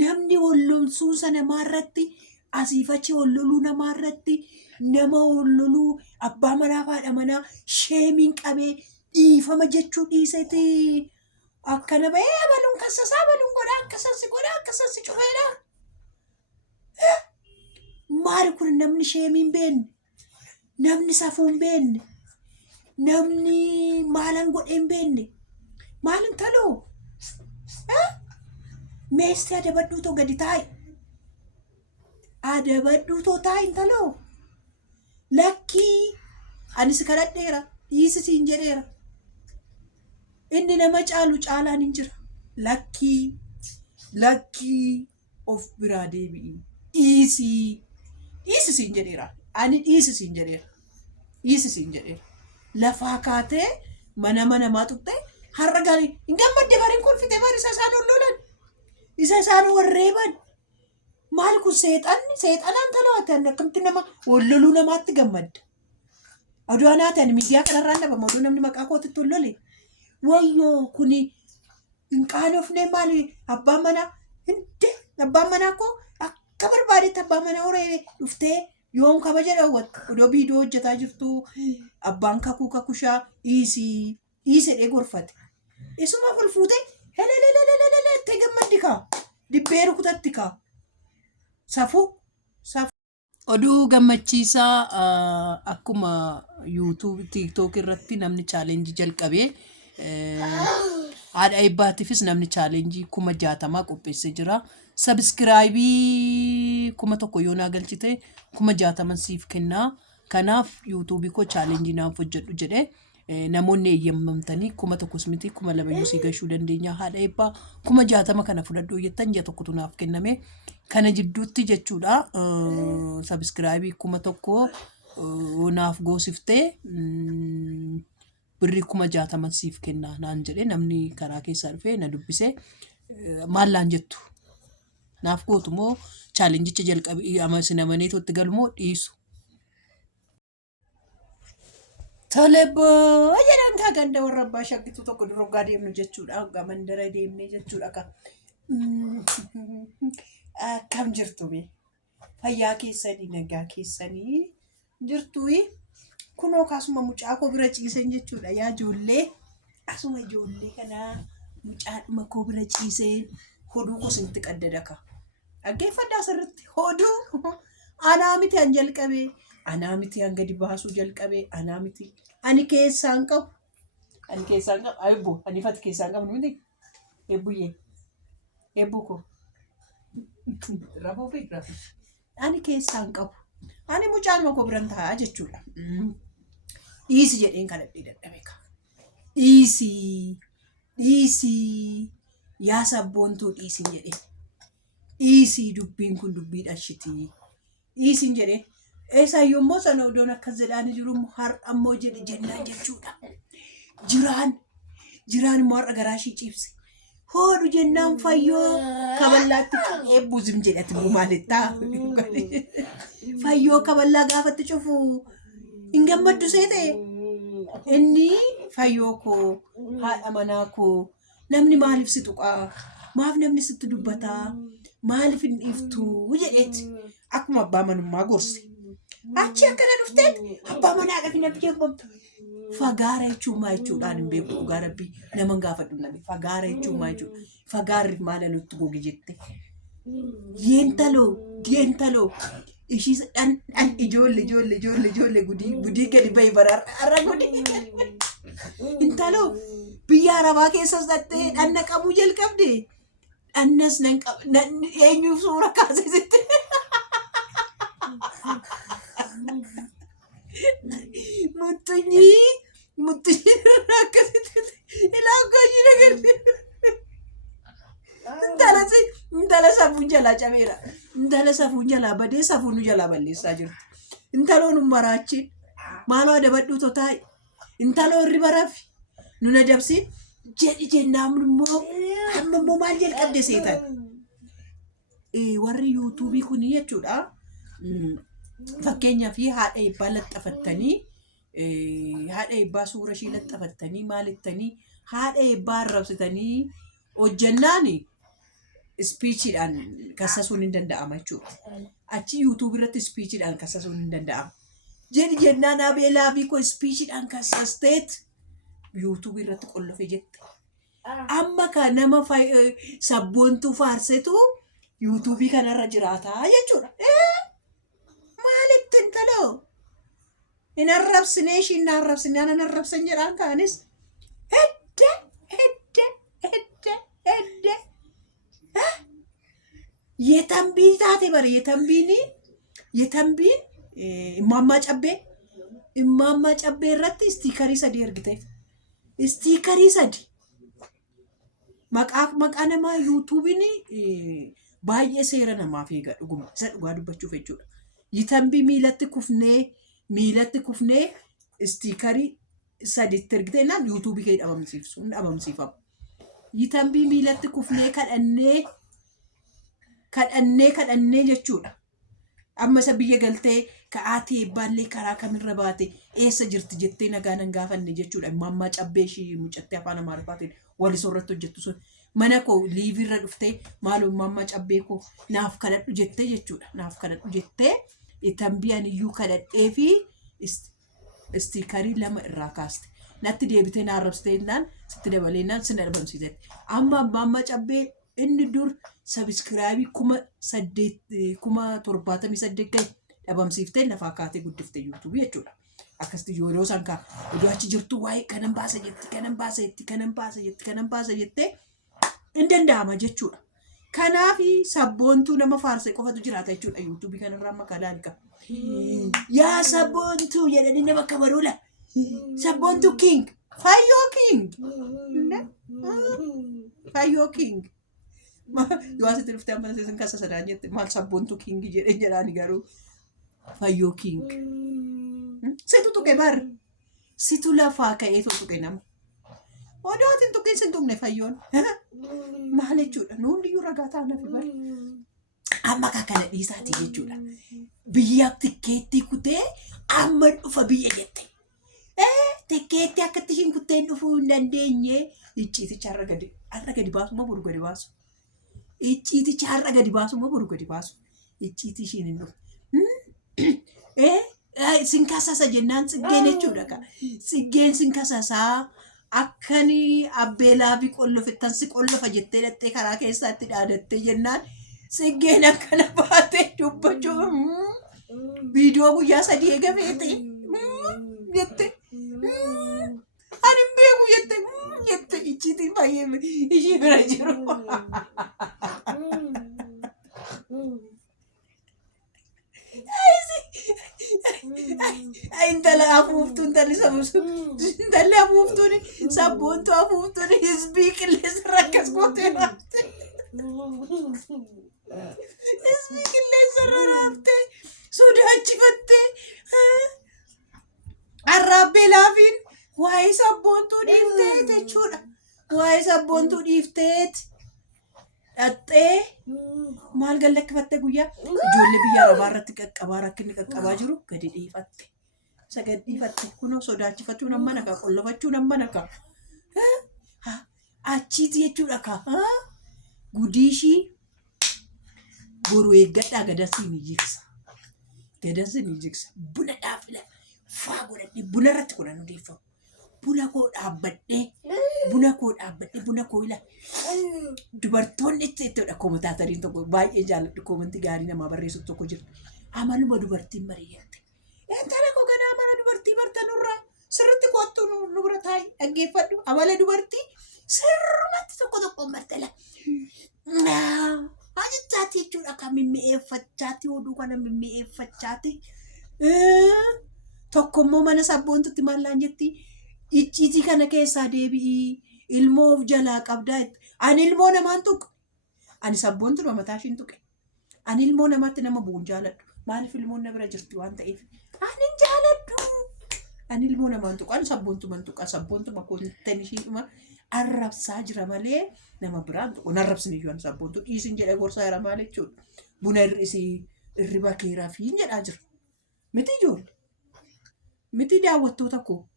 namni wallolsuu sana maarratti asiifachi walloluu namaarratti nama walloluu abbaa manaa faadha manaa sheemiin qabee dhiifama jechuu dhiiseti akkana ba'ee baluun kassasaa baluun godhaa akkasasi cufeedha. Maali kun namni sheemiin beenne namni safuun beenne namni maalan godheen beenne maalin taloo meessi adabadhuutoo gadi taa'i adabadhuutoo taa'in taloo lakkii anis kadhadheera dhiisisiin jedheera inni nama caalu caalaan hin jira lakkii of biraa deebi'i dhiisisiin jedheera ani dhiisisiin jedheera lafaa kaatee mana maa tuqxee har'a gaarii hin gammadde bariin kolfite bari isa isaan ollolan isa isaan warreeban maal kun seexanaan talawaatan akkamitti nama walloluu namaatti gammadda aduu anaatan miidiyaa kanarraan dhabama aduu namni maqaa kootitti ollole wayyoo kuni hin qaanofne maali abbaan manaa koo akka barbaadetti abbaan manaa horee dhuftee yoon kabaja dhawwatu odoo biidoo hojjetaa jirtu abbaan kakushaa dhiisedhee gorfate isuma fulfuute helelelelelele gammaddi kaa dibbee rukutatti kaa safu oduu gammachiisaa akkuma yuutuub tiiktook irratti namni chaalenjii jalqabee haadha eebbaatiifis namni chaalenjii 60,000 qopheessee jira. Sabskiraayibii 1,000 yoo naa galchite 60,000 siif kennaa. Kanaaf yuutuubii koo chaalenjii naaf hojjedhu jedhee namoonni eeyyamamtanii 1,000 miti 2,000 sii gashuu dandeenya. Haadha eebbaa 60,000 kana fudhadhuu jettan ji'a tokkotu naaf kenname. Kana jidduutti jechuudha sabskiraayibii 1,000 naaf goosiftee birrii 60,000 siif kennaa naan jedhee namni karaa keessaa dhufee na dubbisee maallaan jettu naaf gootu moo chaalenjicha jalqabee isin amaneetti galu moo dhiisu. Toleboo jedhan kaa ganda warra abbaa shaggituu tokko duroggaa deemnu jechuudha hoggaa mandara deemnee jechuudha ka akkam jirtu fayyaa keessanii nagaa keessanii jirtuuyi. Kunoo kaasuma mucaa koo bira ciisen jechuudha yaa ijoollee asuma ijoollee kanaa mucaadhuma koo bira ciisee hoduu kositti qaddada ka dhaggeeffadhaa asirratti hoduu anaa miti an jalqabee anaa miti an gadi baasuu jalqabee anaa miti ani keessaan qabu ayibbo ani fati keessaan qabu miti eebbuu koo rafuu ani keessaan qabu ani mucaadhuma koo biran taa'aa jechuudha. Dhiisi jedheen kadhadhee dadhabe ka dhiisii yaa sabboontuu dhiisin jedheen dhiisii dubbiin kun dubbii dhashitii dhiisin jedheen eessaayyuu immoo sana odoon akkas jedhaanii jiru har'ammoo jedhe jennaan jechuudha. Jiraan immoo har'a garaa ishii ciibse hodhu jennaan fayyoo kaballaatti eebbuzim jedhati maalittaa fayyoo kaballaa gaafatti cufu hin gammaddu seete inni fayyoo koo haadha manaa koo namni maaliif si tuqaa maaf namni sitti dubbataa maaliif hin dhiiftuu jedheeti akkuma abbaa manummaa gorse achi akkana dhufteet abbaa manaa dhafina jeebbamtu fagaara jechuumaa jechuudhaan hin beeku dhugaa rabbii naman gaafadhu namni fagaara jechuumaa jechuudha fagaarri maala nutti gogi jette yeentaloo ishii dhan ijoollee gudii gadi bahi bara gudii intaloo biyya arabaa keessas dhattee dhanna qabuu jalqabde dhannas nan qaba eenyuuf suura kaasisitti muttunyi akkasitti ilaakkooyi nagarsiisa. Intala safuun jalaa cabeera. Intala safuun jalaa badee safuun jalaa balleessaa jirti. Intaloon maraachiin maaloo adabadhuu totaa'i. Intaloo irri barafi nun adabsiin jedhi jennaan immoo maal jalqabde seetan. Warri yuutuubii kun jechuudha. Fakkeenyaaf haadha eebbaa laxxafattanii haadha eebbaa suura ishii laxxafattanii maalittanii haadha eebbaa arrabsitanii hojjennaani ispiichiidhaan kassasuun hin danda'ama jechuudha. Achi yuutuub irratti ispiichiidhaan kassasuun hin danda'ama. Jedhi jennaan Abeelaa fi koo ispiichiidhaan kassasteet yuutuub irratti qollofe jette. Amma kan nama sabboontuu faarsetu yuutuubii kanarra jiraataa jechuudha. Maalitti hin taloo? Hin arrabsinee ishiin hin arrabsinee anan arrabsan jedhaan kaanis hedde. Yetambii taate bara yetambiin immaammaa cabbee irratti istiikarii 3 ergiteef. Istiikarii 3 maqaa namaa yuutuubiin baay'ee seera namaaf eega dhuguma isa dhugaa dubbachuuf jechuudha. Yetambii miilatti kufnee istiikarii 3 ergitee naan yuutuubii kee dhabamsiifama. Yetambii miilatti kufnee kadhannee jechuudha. Amma isa biyya galtee ka'aatee eebbaallee karaa kamirra baate eessa jirti jettee nagaa nan gaafanne jechuudha. Immaammaa cabbee ishii mucattee afaan Amaariffaatiin walisoo irratti hojjettu sun mana koo liivirra dhuftee maaloo immaammaa cabbee koo naaf kadhadhu jettee jechuudha. Naaf kadhadhu jettee Yetambiin iyyuu kadhadhee fi istiikarii 2 irraa kaaste. Natti deebitee na arrabsitee naan sitti dabalee naan sin dhabamsiisetti. Amma immaammaa cabbee inni dur sabiskiraabii 78,078 gahe dhabamsiiftee lafaa kaatee guddifte yuutuubii jechuudha. Akkasitti yeroo san kaa oduu achi jirtu waa'ee kanan baasa jettee hin danda'ama jechuudha. Kanaaf sabboontuu nama faarsee qofatu jiraata jechuudha yuutuubii kanarraa makaalaan qaba. Yaa sabboontuu jedhanii nama kabaruula. Sabboontuu king Fayyoo king. Yoo asitti dhuftee amma isin kasa sadaan jette maal sabboontuu king jedhee jedhaani garuu Fayyoo king. Situ tuqe bar. Situ lafaa ka'ee tuqe nama. Odoo ati hin tuqin sin tuqne Fayyoon. Maal jechuudha? Nuun iyyuu ragaa taana fi bar. Amma kana dhiisaati jechuudha. Biyyaaf tikkeettii kutee amma dhufa biyya jette. Tikkeettii akkatti ishiin kuttee dhufuu hin dandeenye icciiticha har'a gadi baasu moo boru gadi baasu? Icciiticha har'a gadi baasu moo boru gadi baasu? Icciiti ishiin hin dhufu. Sin kasasa jennaan tsiggeen jechuudha. Tsiggeen sin kasasaa akkanii Abeelaa fi qollofettan si qollofa jettee dhattee karaa keessaatti dhaadattee jennaan tsiggeen akkana baatee dubbachuu viidiyoo guyyaa 3 eegameeti jette. Ani hin beeku jette icciitiin baay'ee ishii bira jiru. Intala afuuftuun intalli afuuftuun sabboontuu afuuftuun hizbii qilleensa rakkas gootee raafte. Hizbii qilleensa raafte sodaachifattee arraabbee laafiin waa'ee sabboontuu dhiifteet jechuudha. Waa'ee sabboontuu dhiifteet dhattee maal gallakkifatte guyyaa ijoollee biyya arabaa irratti qaqqabaa rakkinni qaqqabaa jiru gadi dhiifatte. Isa gadi dhiifatte kunoo sodaachifachuun amma nakaa qollofachuun amma nakaa achiiti jechuudha kaa gudiishii boru eeggadhaa gadansi ni jigsa buna dhaafila faa godhadhee buna irratti kunan odeeffamu. Buna koo dhaabbadhee buna koo ila dubartoonni jechuudha koomentaatariin tokko baay'ee jaalladhu koomentii gaarii namaa barreessu tokko jirtu. Amaluma dubartiin bareeyatte. Intala koo ganaa mana dubartii bartanurraa sirriitti kottu nu bira taa'ii dhaggeeffadhu. Amala dubartii sirrumatti tokko martala. Ajajaati jechuudha kan mimmi'eeffachaati oduu kana mimmi'eeffachaati. Tokkommoo mana sabboontutti maallaan jetti. Icciitii kana keessaa deebi'ii ilmoo of jalaa qabdaa. Ani ilmoo namaan tuqe. Ani sabboontu mataa ishiin tuqe. Ani ilmoo namaatti nama bu'uun jaaladhu. Maaliif ilmoon na bira jirti waan ta'eef? Ani hin jaaladhu. Ani ilmoo namaan tuqa. Ani sabboontu man tuqa. Sabboontu makoontan ishiidhuma arrabsaa jira malee nama biraan tuqu. Narrabsin iyyuu ani sabboontu dhiisin jedhee gorsaa jira maal jechuudha. Buna irriba keeraa fi jedhaa jira. Miti ijoollee. Miti daawwattoota koo.